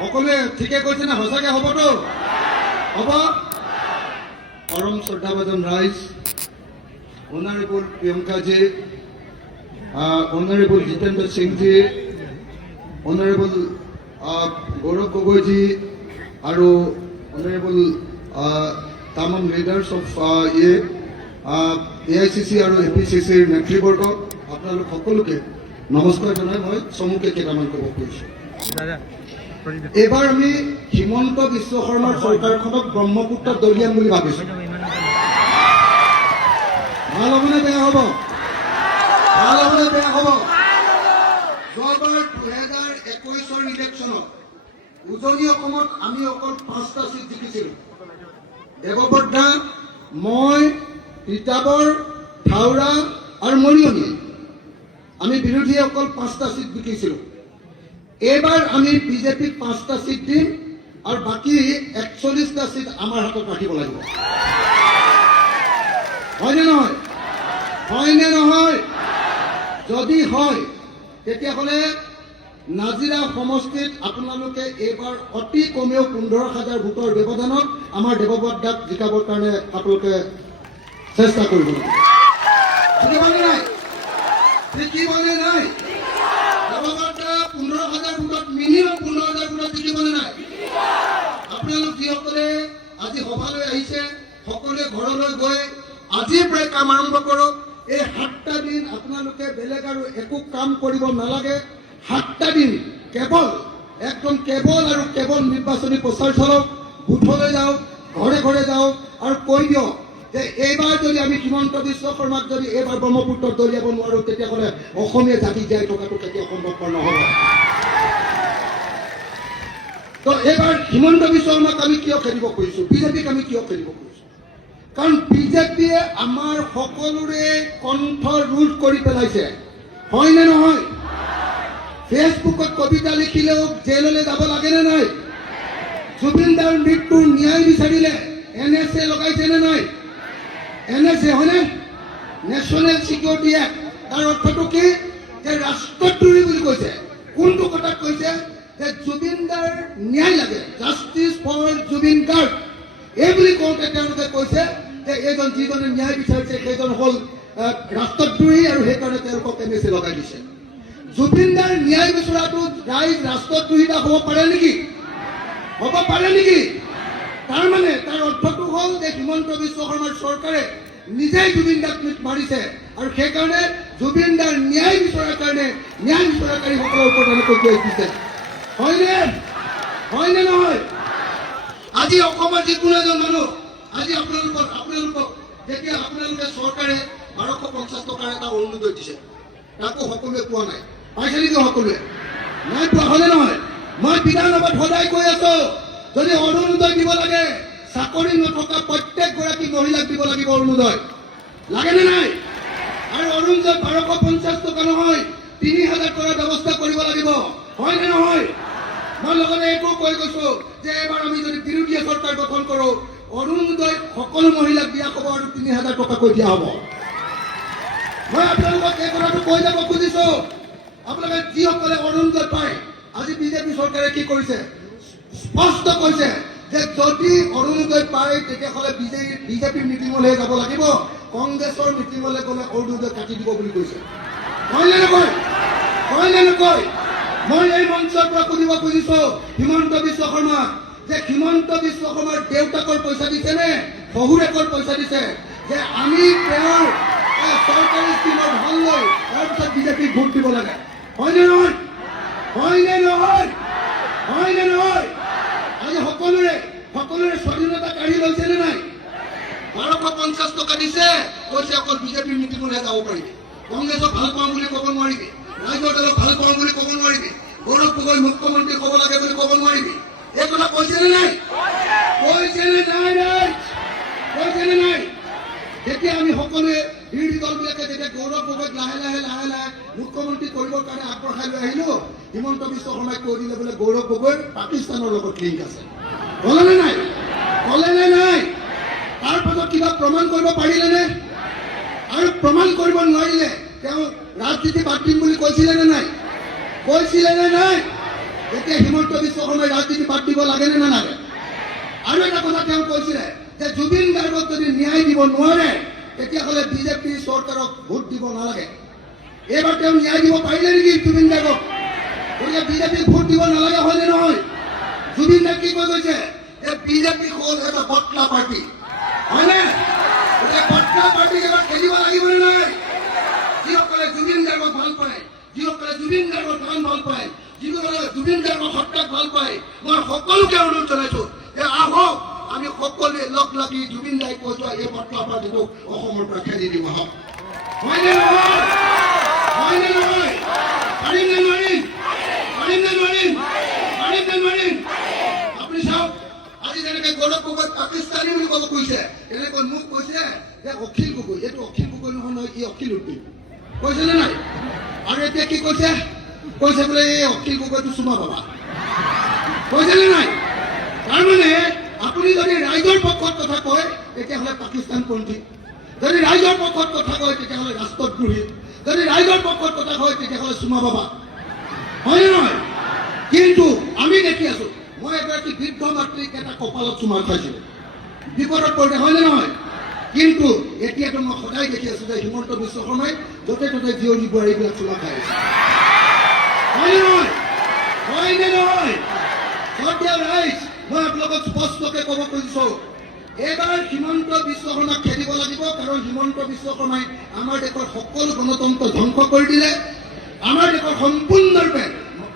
সকলোৱে ঠিকে কৈছে না? সঁচাকৈ হ'বতো? হ'ব? পৰম শ্ৰদ্ধাভাজন ৰাইজ, honourable Priyankaji, honourable Jitendra Singhji, honourable Gaurav Gogoiji আৰু অনাৰেবল তামাম লিডাৰ্ছ অফ AICC আৰু APCCৰ নেতৃবৰ্গ, আপোনালোক সকলোকে নমস্কাৰ জনাই মই চমুকৈ কেইটামান ক'ব খুজিছোঁ। এইবাৰ আমি হিমন্ত বিশ্ব শৰ্মাৰ চৰকাৰখনক ব্ৰহ্মপুত্ৰত দলিয়াম বুলি ভাবিছোঁ। ভাল হ'বনে বেয়া হ'ব? ভাল হ'বনে বেয়া হ'ব? যোৱাবাৰ 2021 ইলেকশ্যনত উজনি অসমত আমি অকল 5টা চিট জিকিছিলোঁ। দেৱবৰ্ধা, মই, তিতাবৰ, থাউৰা আৰু মৰিয়নি, আমি বিৰোধী অকল 5টা চিট জিকিছিলোঁ। এইবাৰ আমি বিজেপিক 5টা চিট দিম আৰু বাকী 41টা চিট আমাৰ হাতত ৰাখিব লাগিব। হয়নে নহয়? হয়নে নহয়? যদি হয় তেতিয়াহ'লে নাজিৰা সমষ্টিত আপোনালোকে এইবাৰ অতি কমেও 15,000 ভোটৰ ব্যৱধানত আমাৰ দেৱবৰ্ধাক জিকাবৰ কাৰণে আপোনালোকে চেষ্টা কৰিব লাগিব। বুজিবনে নাই? জিকিবনে নাই? দেৱবৰ্ধা 15,000 ভোটত, মিনিমাম 15,000 ভোটত জিকিবনে নাই? আপোনালোক যিসকলে আজি সভালৈ আহিছে, সকলোৱে ঘৰলৈ গৈ আজিৰ পৰাই কাম আৰম্ভ কৰক। এই 7টা দিন আপোনালোকে বেলেগ আৰু একো কাম কৰিব নালাগে। 7টা দিন কেৱল আৰু কেৱল নিৰ্বাচনী প্ৰচাৰ চলাওক, বুথলৈ যাওক, ঘৰে ঘৰে যাওক আৰু কৈ দিয়ক যে এইবাৰ যদি আমি হিমন্ত বিশ্ব শৰ্মাক যদি এইবাৰ ব্ৰহ্মপুত্ৰত দলিয়াব নোৱাৰোঁ তেতিয়াহ'লে অসমীয়া জাতি জীয়াই থকাটো কেতিয়াও সম্ভৱপৰ নহ'ব। তো এইবাৰ হিমন্ত বিশ্ব শৰ্মাক আমি কিয় খেলিব খুজিছোঁ? বিজেপিক আমি কিয় খেলিব খুজিছোঁ? কাৰণ বিজেপিয়ে আমাৰ সকলোৰে কণ্ঠ ৰোধ কৰি পেলাইছে। হয়নে নহয়? ফেচবুকত কবিতা লিখিলেও জেললৈ যাব লাগেনে নাই? জুবিন দাৰ মৃত্যুৰ ন্যায় বিচাৰিলে NSA লগাইছে নে নাই? NSA হয়নে? National security act. তাৰ অৰ্থটো কি? যে ৰাষ্ট্ৰদ্ৰোহী বুলি কৈছে। কোনটো কথাত কৈছে? যে জুবিন দাৰ ন্যায় লাগে, জাষ্টিছ ফৰ জুবিন গাৰ্গ। এই বুলি কওঁতে তেওঁলোকে কৈছে যে এইজন যিজনে ন্যায় বিচাৰিছে সেইজন হ'ল ৰাষ্ট্ৰদ্ৰোহী আৰু সেইকাৰণে তেওঁলোকক NSA লগাই দিছে। জুবিন দাৰ ন্যায় বিচৰাটো ৰাইজ ৰাষ্ট্ৰদ্ৰোহিতা হ'ব পাৰে নেকি? হ'ব পাৰে নেকি? তাৰমানে তাৰ অৰ্থটো হ'ল যে হিমন্ত বিশ্ব শৰ্মাৰ চৰকাৰে নিজেই জুবিন দাক মাৰিছে আৰু সেইকাৰণে জুবিন দাৰ ন্যায় বিচৰাৰ কাৰণে ন্যায় বিচৰাকাৰীসকলৰ ওপৰত এনেকৈ কেছ দিছে। হয়নে? হয়নে নহয়? আজি অসমৰ যিকোনো এজন মানুহ, আজি আপোনালোকক যেতিয়া আপোনালোকে চৰকাৰে 1250 টকাৰ এটা অৰুণোদয় দিছে, তাকো সকলোৱে পোৱা নাই। পাইছে নেকি সকলোৱে? নাই পোৱা। হয়নে নহয়? মই বিধানসভাত সদায় কৈ আছো, যদি অৰুণোদয় দিব লাগে চাকৰি নথকা প্ৰত্যেকগৰাকী মহিলাক দিব লাগিব অৰুণোদয়। লাগেনে নাই? আৰু অৰুণোদয় 1250 টকা নহয়, 3,000 টকাৰ ব্যৱস্থা কৰিব লাগিব। হয়নে নহয়? মই লগতে এইটো কৈ গৈছো যে এইবাৰ আমি যদি বিৰোধী চৰকাৰ গঠন কৰোঁ, অৰুণোদয় সকলো মহিলাক দিয়া হ'ব আৰু 3,000 টকাকৈ দিয়া হ'ব। মই আপোনালোকক এই কথাটো কৈ যাব খুজিছো। আপোনালোকে যিসকলে অৰুণোদয় পায়, আজি বিজেপি চৰকাৰে কি কৰিছে? স্পষ্ট কৈছে যে যদি অৰুণোদয় পায় তেতিয়াহ'লে বিজেপিৰ মিটিঙলৈ যাব লাগিব, কংগ্ৰেছৰ মিটিঙলৈ গ'লে অৰুণোদয় কাটি দিব বুলি কৈছে। হয়নে নকয়? হয়নে নকয়? মই এই মঞ্চৰ পৰা সুধিব খুজিছো হিমন্ত বিশ্ব শৰ্মাক যে হিমন্ত বিশ্ব শৰ্মাৰ দেউতাকৰ পইচা দিছে নে শহুৰেকৰ পইচা দিছে যে আমি তেওঁৰ চৰকাৰী স্কিমৰ ভাল লৈ তাৰপিছত বিজেপিক ভোট দিব লাগে? হয়নে নহয়? হয়নে নহয়? হয়নে নহয়? আজি সকলোৰে স্বাধীনতা কাঢ়ি লৈছে নে নাই? 1250 টকা দিছে, কৈছে অকল বিজেপিৰ মিটিঙলৈ যাব পাৰিবি, কংগ্ৰেছক ভাল পাওঁ বুলি ক'ব নোৱাৰিবি, ৰাইজৰ দলক ভাল পাওঁ বুলি ক'ব নোৱাৰিবি, গৌৰৱ গগৈ মুখ্যমন্ত্ৰী হ'ব লাগে বুলি ক'ব নোৱাৰিবি। এই কথা কৈছে নে নাই? কৈছে নে নাই? কৈছে নে নাই? যেতিয়া আমি সকলোৱে বিৰোধী দলবিলাকে যেতিয়া গৌৰৱ গগৈক লাহে লাহে মুখ্যমন্ত্ৰী কৰিবৰ কাৰণে আগবঢ়াই লৈ আহিলো, হিমন্ত বিশ্ব শৰ্মাই কৈ দিলে বোলে গৌৰৱ গগৈৰ পাকিস্তানৰ লগত লিংক আছে। ক'লেনে নাই? ক'লেনে নাই? তাৰ পাছত কিবা প্ৰমাণ কৰিব পাৰিলেনে? আৰু প্ৰমাণ কৰিব নোৱাৰিলে তেওঁ ৰাজনীতি বাদ দিম বুলি কৈছিলে নে নাই? কৈছিলে নে নাই? যেতিয়া হিমন্ত বিশ্ব শৰ্মাই ৰাজনীতি লাগেনে নালাগে? আৰু এটা কথা তেওঁ কৈছিলে যে জুবিন গাৰ্গক যদি ন্যায় দিব নোৱাৰে তেতিয়াহ'লে বিজেপি চৰকাৰক ভোট দিব নালাগে। এইবাৰ তেওঁ ন্যায় দিব পাৰিলে নেকি জুবিন গাৰ্গক? গতিকে বিজেপিক ভোট দিব নালাগে হয়নে নহয়? জুবিন দাই কি কৈ গৈছে যে বিজেপি হ'ল এটা বটলা পাৰ্টি, হয়নে? গতিকে বটলা পাৰ্টিক এবাৰ খেলিব লাগিবনে নাই? যিসকলে জুবিন গাৰ্গক ভাল পায়, যিসকলে জুবিন গাৰ্গৰ গান ভাল পায়, যিসকলে জুবিন গাৰ্গৰ সত্তাক ভাল পায়, মই সকলোকে অনুৰোধ জনাইছো যে আহক আমি সকলোৱে লগ লাগি জুবিন দাই কৈ যোৱা এই বটলা পাৰ্টিটোক অসমৰ পৰা খেদি দিম। আহক, হয়নে নহয়? হয়নে নহয়? পাৰিম নে নোৱাৰিম? পাৰিম নে নোৱাৰিম? পাৰিম নে নোৱাৰিম? আপুনি চাওক, আজি যেনেকে গৌৰৱ গগৈ পাকিস্তানী বুলি ক'ব কৈছে, এনেকৈ মোক কৈছে যে অখিল গগৈ, এইটো অখিল গগৈ নহয় নহয়, ই অখিল উদ্দিন কৈছে নে নাই? আৰু এতিয়া কি কৈছে? কৈছে বোলে এই অখিল গগৈটো চুমা বাবা কৈছে নে নাই? তাৰমানে আপুনি যদি ৰাইজৰ পক্ষত কথা কয় তেতিয়াহ'লে পাকিস্তানপন্থী, যদি ৰাইজৰ পক্ষত কথা কয় তেতিয়াহ'লে ৰাষ্ট্ৰদ্ৰোহী, যদি ৰাইজৰ পক্ষত কথা কয় তেতিয়াহ'লে চুমা বাবা, হয়নে নহয়? কিন্তু আমি দেখি আছো, মই এগৰাকী বৃদ্ধ মাতৃক এটা কপালত চুমা খাইছিলো, বিপদত পৰিলে, হয়নে নহয়? কিন্তু এতিয়াতো মই সদায় দেখি আছো যে হিমন্ত বিশ্ব শৰ্মাই য'তে ত'তে জীয়ৰী বোৱাৰীবিলাক চুমা খাই আছে, হয়নে নহয়? হয়নে নহয়? ৰাইজ, মই আপোনালোকক স্পষ্টকে ক'ব খুজিছো, এইবাৰ হিমন্ত বিশ্ব শৰ্মাক খেদিব লাগিব, কাৰণ হিমন্ত বিশ্ব শৰ্মাই আমাৰ দেশৰ সকলো গণতন্ত্ৰ ধ্বংস কৰি দিলে, আমাৰ দেশৰ সম্পূৰ্ণৰূপে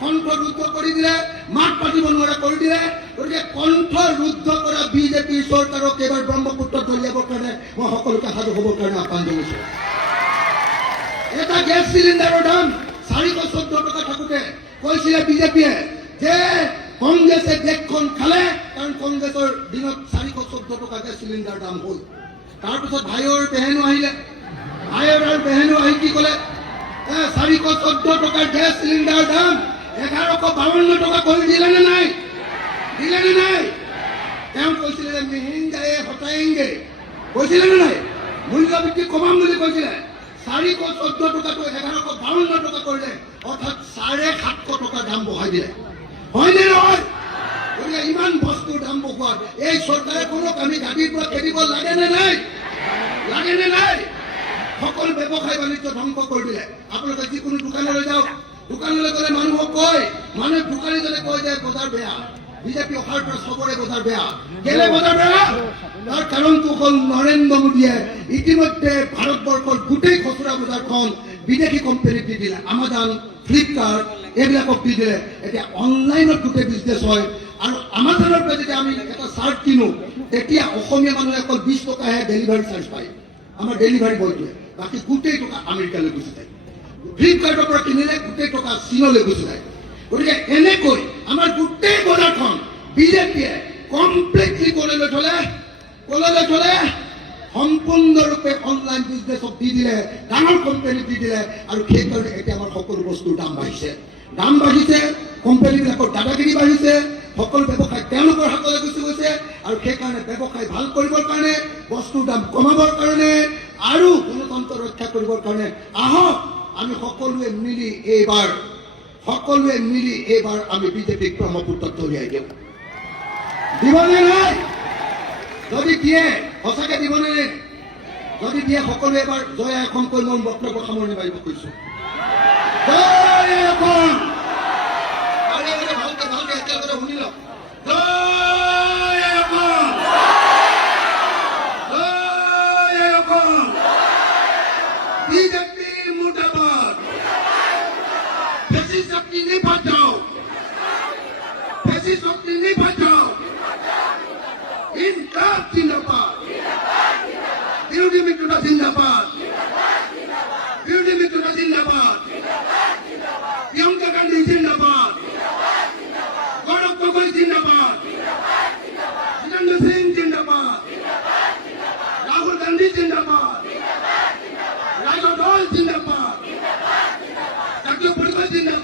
কণ্ঠ ৰুদ্ধ কৰি দিলে, মাত পাতিব নোৱাৰা কৰি দিলে। গতিকে কণ্ঠ ৰুদ্ধ কৰা বিজেপি চৰকাৰক এইবাৰ ব্ৰহ্মপুত্ৰত দলিয়াবৰ কাৰণে মই সকলোকে সাজু হ'বৰ কাৰণে আহ্বান জনাইছো। এটা গেছ চিলিণ্ডাৰৰ দাম 414 টকা থাকোঁতে কৈছিলে বিজেপিয়ে যে কংগ্ৰেছে দেশখন খালে, কাৰণ কংগ্ৰেছৰ দিনত 414 টকা গেছ চিলিণ্ডাৰ দাম হ'ল। তাৰপিছত ভাইৰ বেহেনো আহিলে, ভাইৰ আৰু বেহেনো আহি কি ক'লে, 414 টকাৰ গেছ চিলিণ্ডাৰ দাম 1152 টকা কৰি দিলে নে নাই? দিলে নে নাই? তেওঁ কৈছিলে যে মেহেংগায়ে হটায়েংগে, কৈছিলে নে নাই? মূল্য বৃদ্ধি কমাম বুলি কৈছিলে। 414 টকাটো 1152 টকা কৰিলে, অৰ্থাৎ 750 টকা দাম বঢ়াই দিলে, হয়নে নহয়? গতিকে ইমান বস্তুৰ দাম বঢ়োৱাত এই চৰকাৰে কোনো কামি গাড়ীৰ পৰা খেদিব লাগে নে নাই? লাগে নে নাই? সকলো ব্যৱসায় বাণিজ্য ধ্বংস কৰি দিলে। আপোনালোকে যিকোনো দোকানলৈ যাওক, দোকানলৈ গ'লে মানুহক কয়, মানুহে দোকানীজনে কয় যে বজাৰ বেয়া, বিজেপি অহাৰ পৰা চবৰে বজাৰ বেয়া। কেলে বজাৰ বেয়া? তাৰ কাৰণটো হ'ল নৰেন্দ্ৰ মোদীয়ে ইতিমধ্যে ভাৰতবৰ্ষৰ গোটেই খুচুৰা বজাৰখন বিদেশী কোম্পানীক দি দিলে, আমাজন, ফ্লিপকাৰ্ট এইবিলাকক দি দিলে। এতিয়া অনলাইনত গোটেই বিজনেছ হয়, আৰু আমাজনৰ পৰা যেতিয়া আমি এটা চাৰ্ট কিনো তেতিয়া অসমীয়া মানুহে অকল 20 টকাহে ডেলিভাৰী চাৰ্জ পায়, আমাৰ ডেলিভাৰী বয়টোৱে, বাকী গোটেই টকা আমেৰিকালৈ গুচি যায়। ফ্লিপকাৰ্টৰ পৰা কিনিলে গোটেই টকা চীনলৈ গুচি যায়। গতিকে এনেকৈ আমাৰ গোটেই বজাৰখন বিজেপিয়ে কমপ্লিটলি কলৈ থলে, সম্পূৰ্ণৰূপে অনলাইন বিজনেছক দি দিলে, ডাঙৰ কোম্পানীক দি দিলে, আৰু সেইকাৰণে এতিয়া আমাৰ সকলো বস্তুৰ দাম বাঢ়িছে। দাম বাঢ়িছে, কোম্পানীবিলাকৰ দাদাগিৰি বাঢ়িছে, সকলো ব্যৱসায় তেওঁলোকৰ হাতলৈ গুচি গৈছে, আৰু সেইকাৰণে ব্যৱসায় ভাল কৰিবৰ কাৰণে, বস্তুৰ দাম কমাবৰ কাৰণে, আৰু গণতন্ত্ৰ ৰক্ষা কৰিবৰ কাৰণে আহক আমি সকলোৱে মিলি এইবাৰ আমি বিজেপিক ব্ৰহ্মপুত্ৰত দলিয়াই দিওঁ। দিবনে নাই? যদি দিয়ে সঁচাকে দিবনে? যদি দিয়ে সকলোৱে এবাৰ জয় এখন কৈ মই বক্তব্য সামৰণি মাৰিব খুজিছো। জয় এখন, ভালকে ভালকে একেলগে শুনি লওক। জয় এখন, জয় এখন, বিজেপি মুৰ্দাবাদ, ফেসি শক্তি নিভাত যাও, ফেসি শক্তি নিভাত যাও, ইনকাব জিন্দাবাদ, বিরোধী মিত্ররা জিন্দাবাদ, বিরোধী মিত্ররা জিন্দাবাদ, প্রিয়ঙ্কা গান্ধী জিন্দাবাদ, গৌরব গগৈ জিন্দাবাদ, জিতেন্দ্র সিং জিন্দাবাদ, রাহুল গান্ধী জিন্দাবাদ, রাজা দল জিন্দাবাদ, জাতীয় পরিষদ জিন্দাবাদ।